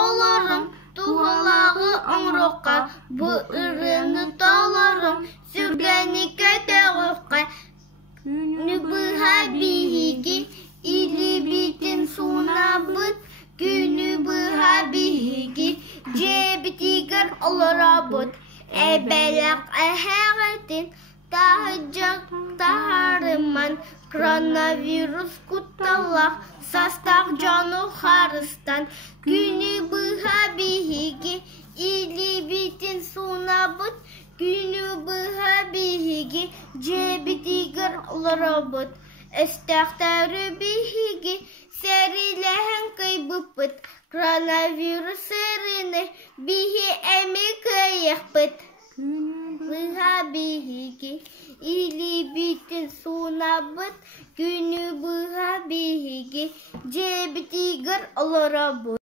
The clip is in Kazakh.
оларым, туғалағы аңроққа, бұырыны таларым, сүргені кәтіғіққа, нүбіға бейге, илі бетін суна бұд, күні бұға бейге, жебітігір олара бұд, әбәләқ әхәғетін, тағыжақ тағарыман, коронавирус құтталақ, састақ жану қарыстан, күні бұға бейге, илі бетін суна бұд, күні бұға бейге, жебітігір олара бұд. Эстақтары бейге, сәріләхін қайбып бұд, коронавирус сәріні бейге әмі көйек бұд. Бұға бейге, илі бетін суна бұд, күні бұға бейге, жебітігір олара бұд.